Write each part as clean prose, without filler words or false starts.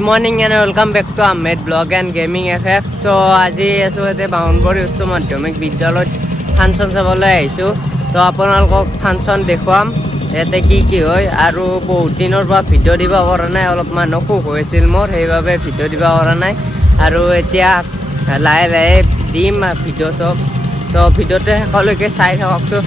Good morning and welcome back to Ahmed Blog and Gaming FF. তো আজি আছো এতে বামুনবাৰী উচ্চ মাধ্যমিক বিদ্যালয়ত ফাংচন চাবলৈ আহিছো। তো আপোনালোকক ফাংচন দেখুৱাম এতে কি হয় আৰু বহুত দিনৰ পৰা ভিডিঅ' দিব পৰা নাই, অলপমান অসুখ হৈছিল মোৰ, সেইবাবে ভিডিঅ' দিব পৰা নাই আৰু এতিয়া লাহে লাহে দিম ভিডিঅ' চব। তো ভিডিঅ'টো শেষলৈকে চাই থাককচোন।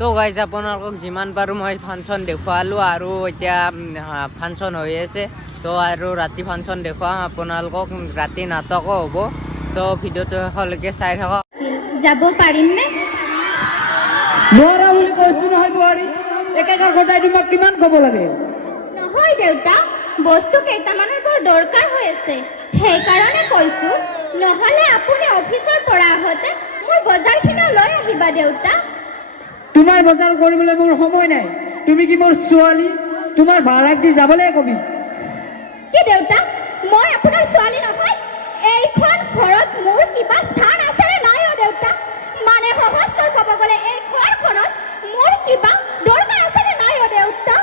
তো গাইজ আপোনালোকক যিমান পাৰোঁ মই ফাংচন দেখুৱালোঁ আৰু এতিয়া ফাংচন হৈ আছে তো আৰু ৰাতি ফাংচন দেখুৱাম আপোনালোকক, ৰাতি নাটকো হ'ব। তো ভিডিঅ'টো শেষলৈকে চাই থাকক। যাব পাৰিমনে? নোৱাৰা বুলি কৈছো নহয় বোৱাৰী, একেকাৰ ঘটাই তোমাক কিমান ক'ব লাগে? নহয় দেউতা, বস্তু কেইটামানৰ বৰ দৰকাৰ হৈ আছে, সেইকাৰণে কৈছো। নহ'লে আপুনি অফিচৰ পৰা আহোঁতে মোৰ বজাৰখিনি লৈ আহিবা দেউতা। তোমাৰ বজাৰ কৰিবলৈ মোৰ সময় নাই। তুমি কি মোৰ ছোৱালী? তোমাৰ ভাড়াক দি যাবলৈ কবি। কি দেউতা, মই আপোনাৰ ছোৱালী নহয়? এইখন ঘৰত মোৰ কিবা স্থান আছে নে নাই দেউতা? মানে সহজকৈ ক'ব গ'লে এই ঘৰখনত মোৰ কিবা দৰকাৰ আছে নে নাই দেউতা?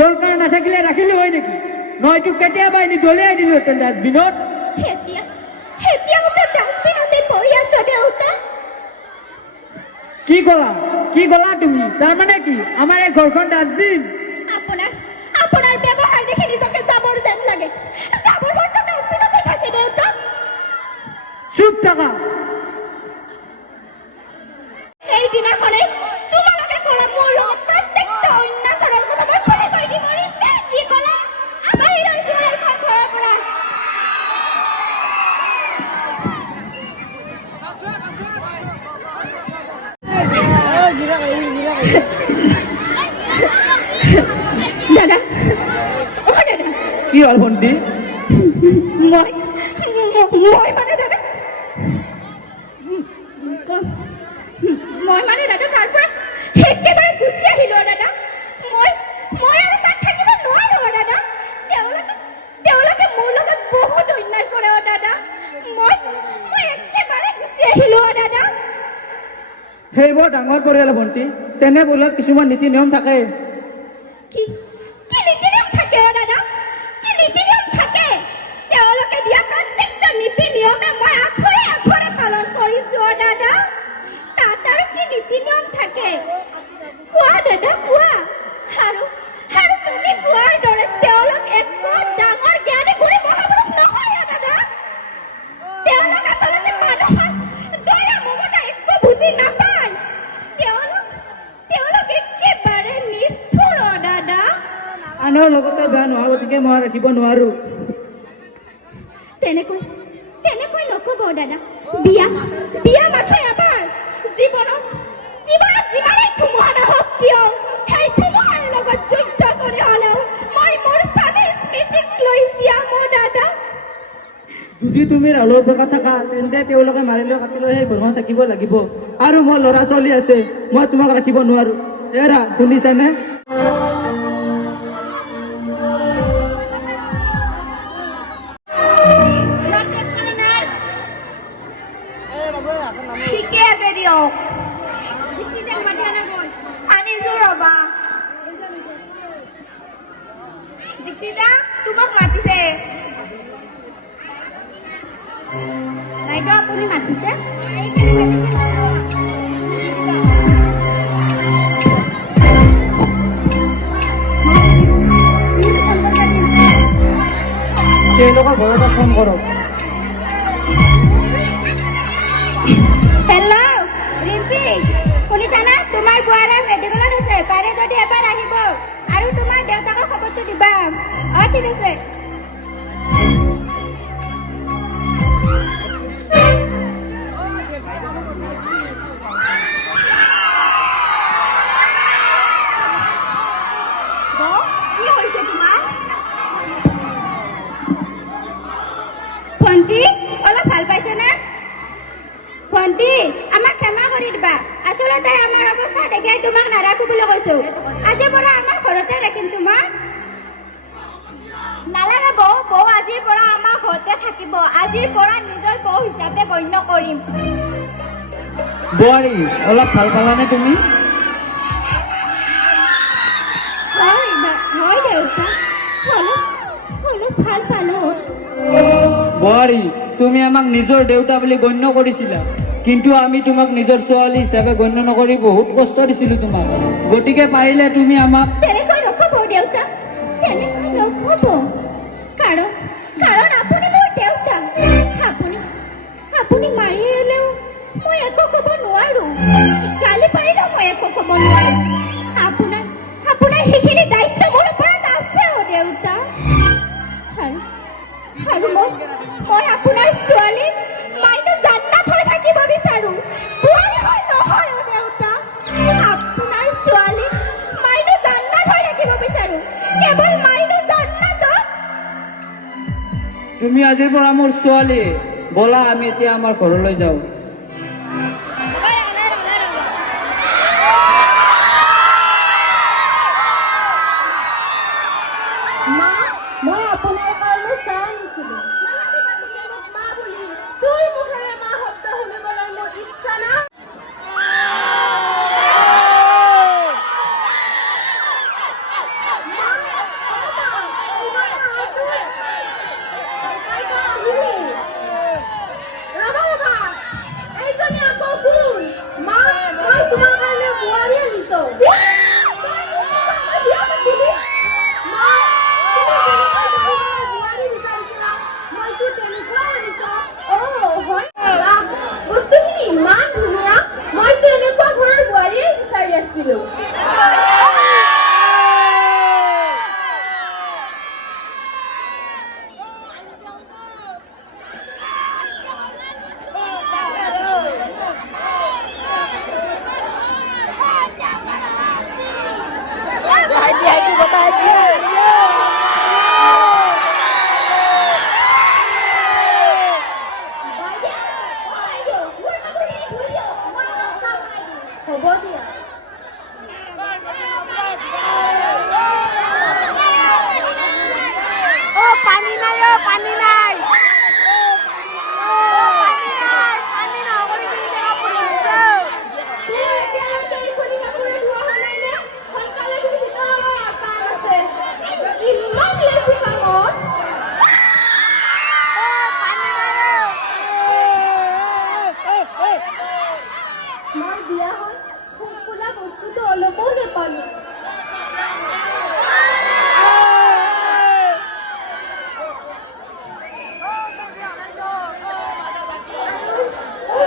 দৰকাৰ নাথাকিলে ৰাখিলো হয় নেকি? নহয়তো কেতিয়াবা এনে দলিয়াই দিলোহেঁতেন ডাষ্টবিনত। এতিয়া মোৰ ডাষ্টবিনতে পৰি আছো দেউতা। কি ক'লা তুমি? তাৰমানে কি আমাৰ এই ঘৰখন ডাষ্টবিন? আপোনাৰ ব্যৱহাৰ দেখি নিজকে জাবৰ যেন লাগে। জাবৰটো ডাষ্টবিনতে থাকে দেউতা। চুপ থাকা। এই দিনাখনে তোমালোকে কৰা মোৰ লগত প্ৰত্যেকটা অন্যাচাৰৰ কথা মই খুলি কৈ দিম। কি ক'লা? বাহিৰ হৈ যোৱা এইখন ঘৰৰ পৰা। দাদা, দাদা, কি হ'ল ভণ্টি? মই মানে দাদা তাৰ পৰা একেবাৰে গুচি আহিলো দাদা। মই আৰু তাত থাকিব নোৱাৰো দাদা। তেওঁলোকে মোৰ লগত বহুত অন্যায় কৰে দাদা। মই একেবাৰে গুচি আহিলো দাদা। সেইবোৰ ডাঙৰ পৰিয়াল ভণ্টি, তেনে পৰিয়ালত কিছুমান নীতি নিয়ম থাকে। কি নীতি নিয়ম থাকে দাদা? কি নীতি নিয়ম থাকে? তেওঁলোকে দিয়া প্ৰত্যেকটা নীতি নিয়মে মই আখৰে পালন কৰিছো দাদা। তাত আৰু কি নীতি নিয়ম থাকে? কোৱা দাদা, কোৱা। আৰু তুমি কোৱাৰ দৰে তেওঁলোক একো ডাঙৰ জ্ঞানী গুণী মহাপুৰুষ নহয় দাদা। তেওঁলোক আচলতে মানুহৰ দয়া মমতা একো বুজি নাপায়। তেওঁলোক একেবাৰে নিষ্ঠুৰ দাদা। আনৰ লগতে বেয়া নোহোৱা গতিকে মই ৰাখিব নোৱাৰো। তেনেকৈ নক'ব দাদা। বিয়া মাথো এবাৰ। জীৱনত যিমানেই ধুমুহা নাহক কিয়, সেই ধুমুহাৰ লগত যুদ্ধ কৰি হ'লেও মই মোৰ স্বামীৰ স্মৃতিক লৈ জীয়াম দাদা। যদি তুমি ৰালৰ প্ৰকাশ থাকা, তেন্তে তেওঁলোকে মাৰিলেও কাটিলেও সেই ঘৰখন থাকিব লাগিব। আৰু মোৰ ল'ৰা ছোৱালী আছে, মই তোমাক ৰাখিব নোৱাৰো। এৰা, শুনিছানে? ঠিকে আছে দিয়ক, আনিছো ৰবা। দীক্ষিতা তোমাক মাতিছে। বাইদেউ আপুনি মাতিছে? তেওঁলোকৰ ঘৰতে ফোন কৰক। হেল্ল' ৰিম্পি, শুনিছানে? তোমাৰ বোৱাৰী মেডিকেলত আছে, পাৰে যদি এবাৰ আহিব আৰু তোমাৰ দেউতাকক খবৰটো দিবা। ঠিক আছে। কি হৈছে তোমাৰ? ভণ্টি অলপ ভাল পাইছেনে? ভণ্টি আমাক ক্ষমা কৰি দিবা। আচলতে আমাৰ অৱস্থা দেখি তোমাক নাৰাখো বুলি কৈছো। আজিৰ পৰা আমাৰ ঘৰতে ৰাখিম তোমাক। নালাগে বৌ, আজিৰ পৰা আমাৰ ঘৰতে থাকিব। আজিৰ পৰা নিজৰ বৌ হিচাপে গণ্য কৰিম। বোৱাৰী, অলপ ভাল পালানে তুমি? হয় দেউতা, অলপ ভাল পালো। বোৱাৰী, তুমি আমাক নিজৰ দেউতা বুলি গণ্য কৰিছিলা, কিন্তু আমি তোমাক নিজৰ ছোৱালী হিচাপে গণ্য নকৰি বহুত কষ্ট দিছিলো তোমাক। গতিকে পাৰিলে তুমি আমাক তেনেকৈ নক'ব দেউতা, তেনেকৈ নক'ব। কাৰণ আপুনি মোৰ দেউতা। আপুনি মাৰিলেও মই একো ক'ব নোৱাৰো, গালি পাৰিলেও মই একো ক'ব নোৱাৰো। আপোনাৰ সেইখিনি দায়িত্ব মোৰ ওপৰত আছে দেউতা। তুমি আজিৰ পৰা মোৰ ছোৱালী। ব'লা আমি এতিয়া আমাৰ ঘৰলৈ যাওঁ। মা মই আপোনাৰ কাৰণে চাহ আনিছিলো। মা বুলি তোৰ মুখেৰে মা শব্দ শুনিবলৈ মোৰ ইচ্ছা না। বস্তুখিনি ইমান ধুনীয়া, মইতো এনেকুৱা ঘৰৰ বোৱাৰীয়ে বিচাৰি আছিলো। হ'ব দিয়া। পানী নাই পানী নাই পানী নহ'লে ইমান লেজি কামত মই বিয়া হৈ খুব ফুলা বস্তুটো অলপো নেপালো।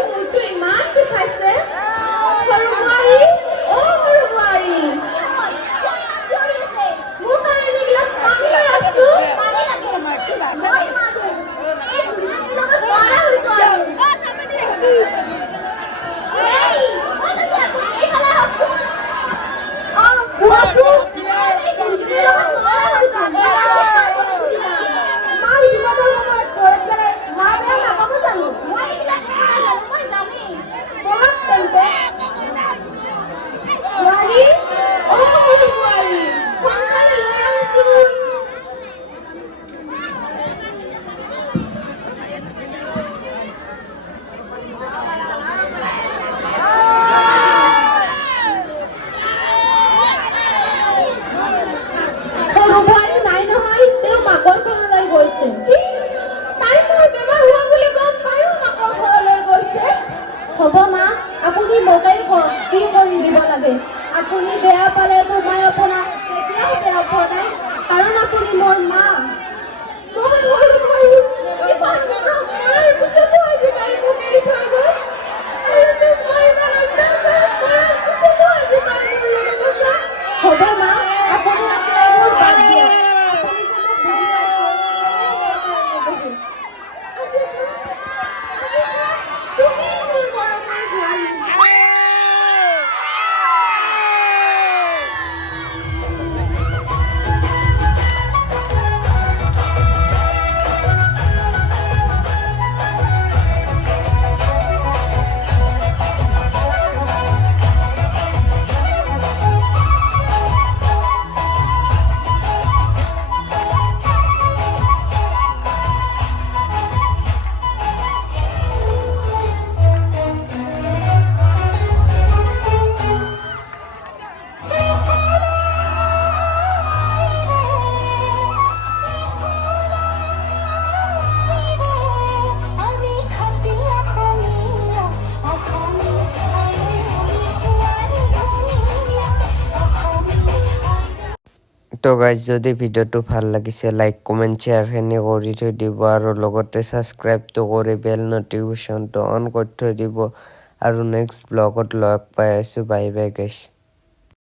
মোৰটো ইমান বিষাইছে। সৰু বোৱাৰী, সৰু বোৱাৰী, মোৰ কাৰণে গিলাচ পানী লৈ আছো। হ'ব মা, আপুনি মোকেই কওক কি কৰি দিব লাগে। আপুনি বেয়া পালেতো মই আপোনাক কেতিয়াও বেয়া পোৱা নাই, কাৰণ আপুনি মোৰ মা। হ'ব মা, আপুনি মোৰ বাদ দিয়ক। আপুনি যে মোক বুজি আছে, তুমি মোৰ মৰমৰ বোৱাৰী। তো গাইজ যদি ভিডিঅ'টো ভাল লাগিছে লাইক কমেণ্ট শ্বেয়াৰখিনি কৰি থৈ দিব আৰু লগতে ছাবস্ক্ৰাইবটো কৰি বেল নটিফিকেশ্যনটো অন কৰি থৈ দিব আৰু নেক্সট ব্লগত লগ পাই আছোঁ। Bye bye guys.